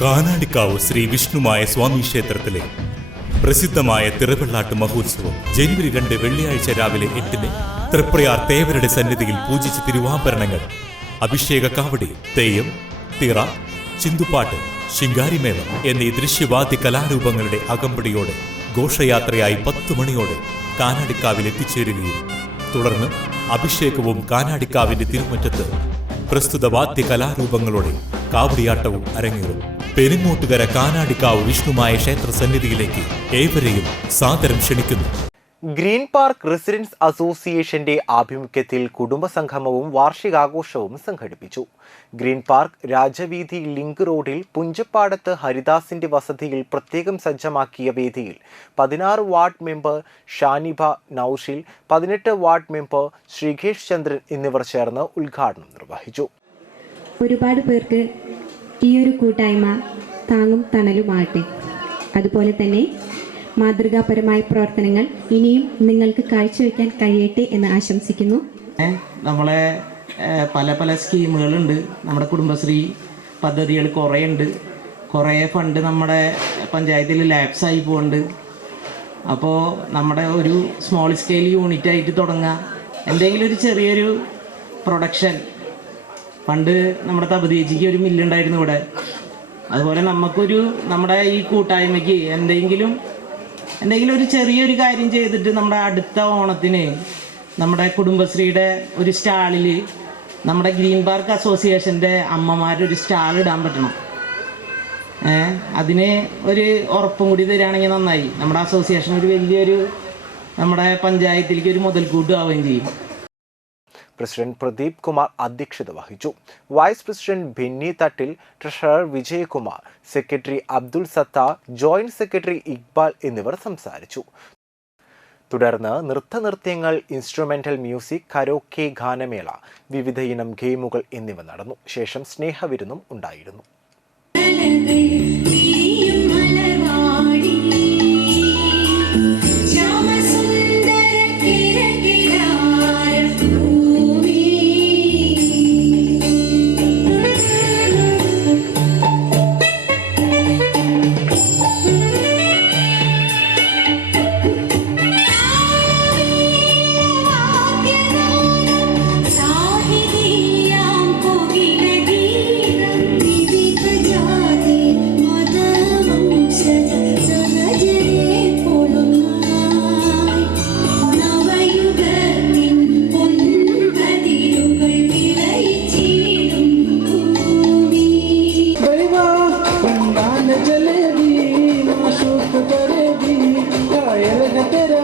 കാനാടിക്കാവ് ശ്രീ വിഷ്ണുമായ സ്വാമി ക്ഷേത്രത്തിലെ പ്രസിദ്ധമായ തിറവെള്ളാട്ട് മഹോത്സവം ജനുവരി 2 വെള്ളിയാഴ്ച രാവിലെ 8-ന് തൃപ്രയാർ തേവരുടെ സന്നിധിയിൽ പൂജിച്ച തിരുവാഭരണങ്ങൾ, അഭിഷേക കാവടി, തെയ്യം, തിറ, ചിന്തുപാട്ട്, ശിങ്കാരിമേളം എന്നീ ദൃശ്യവാദ്യ കലാരൂപങ്ങളുടെ അകമ്പടിയോടെ ഘോഷയാത്രയായി 10 മണിയോടെ കാനാടിക്കാവിൽ എത്തിച്ചേരുകയും തുടർന്ന് അഭിഷേകവും കാനാടിക്കാവിന്റെ തിരുമുറ്റത്ത് പ്രസ്തുത വാദ്യ കലാരൂപങ്ങളോടെ കാവടിയാട്ടവും അരങ്ങേറും. പെരിങ്ങോട്ടുകര കാനാടിക്കാവ് വിഷ്ണുമായ ക്ഷേത്ര സന്നിധിയിലേക്ക് ഏവരെയും സാദരം ക്ഷണിക്കുന്നു. ഗ്രീൻ പാർക്ക് റെസിഡൻസ് അസോസിയേഷന്റെ ആഭിമുഖ്യത്തിൽ കുടുംബസംഗമവും വാർഷികാഘോഷവും സംഘടിപ്പിച്ചു. ഗ്രീൻ പാർക്ക് രാജവീഥി ലിങ്ക് റോഡിൽ പുഞ്ചപ്പാടത്ത് ഹരിദാസിന്റെ വസതിയിൽ പ്രത്യേകം സജ്ജമാക്കിയ വേദിയിൽ 16 ward member Shaniba Naushil, 18 ward member Sreekesh Chandran എന്നിവർ ചേർന്ന് ഉദ്ഘാടനം നിർവഹിച്ചു. ഒരുപാട് പേർക്ക് ഈ ഒരു കൂട്ടായ്മ താങ്ങും തണലുമാകട്ടെ. അതുപോലെ തന്നെ മാതൃകാപരമായ പ്രവർത്തനങ്ങൾ ഇനിയും നിങ്ങൾക്ക് കാഴ്ചവെക്കാൻ കഴിയട്ടെ എന്ന് ആശംസിക്കുന്നു. നമ്മളെ പല സ്കീമുകളുണ്ട്. നമ്മുടെ കുടുംബശ്രീ പദ്ധതികൾ കുറേ ഉണ്ട്. കുറേ ഫണ്ട് നമ്മുടെ പഞ്ചായത്തിൽ ലാപ്സായി പോകുന്നുണ്ട്. അപ്പോൾ നമ്മുടെ ഒരു സ്മോൾ സ്കെയിൽ യൂണിറ്റ് ആയിട്ട് തുടങ്ങുക, എന്തെങ്കിലും ഒരു ചെറിയൊരു പ്രൊഡക്ഷൻ. പണ്ട് നമ്മുടെ തപതേച്ചിക്ക് 1 മില്ല് ഉണ്ടായിരുന്നു ഇവിടെ. അതുപോലെ നമ്മുടെ ഈ കൂട്ടായ്മയ്ക്ക് എന്തെങ്കിലും ഒരു ചെറിയൊരു കാര്യം ചെയ്തിട്ട് നമ്മുടെ അടുത്ത ഓണത്തിന് നമ്മുടെ കുടുംബശ്രീയുടെ ഒരു സ്റ്റാളിൽ നമ്മുടെ ഗ്രീൻ പാർക്ക് അസോസിയേഷൻ്റെ അമ്മമാരൊരു സ്റ്റാൾ ഇടാൻ പറ്റണം. അതിന് ഒരു ഉറപ്പും കൂടി തരികയാണെങ്കിൽ നന്നായി. നമ്മുടെ അസോസിയേഷൻ ഒരു വലിയൊരു നമ്മുടെ പഞ്ചായത്തിലേക്ക് ഒരു മുതൽക്കൂട്ട് ആവുകയും ചെയ്യും. പ്രസിഡന്റ് പ്രദീപ് കുമാർ അധ്യക്ഷത വഹിച്ചു. Vice president Benny Thattil, treasurer Vijayakumar, secretary Abdul Sathar, joint secretary Iqbal എന്നിവർ സംസാരിച്ചു. തുടർന്ന് നൃത്തനൃത്യങ്ങൾ, ഇൻസ്ട്രുമെന്റൽ മ്യൂസിക്, കരോക്കെ, ഗാനമേള, വിവിധ ഇനം ഗെയിമുകൾ എന്നിവ നടന്നു. ശേഷം സ്നേഹവിരുന്നും ഉണ്ടായിരുന്നു. जलेबी माशूक करेगी, कायल है तेरा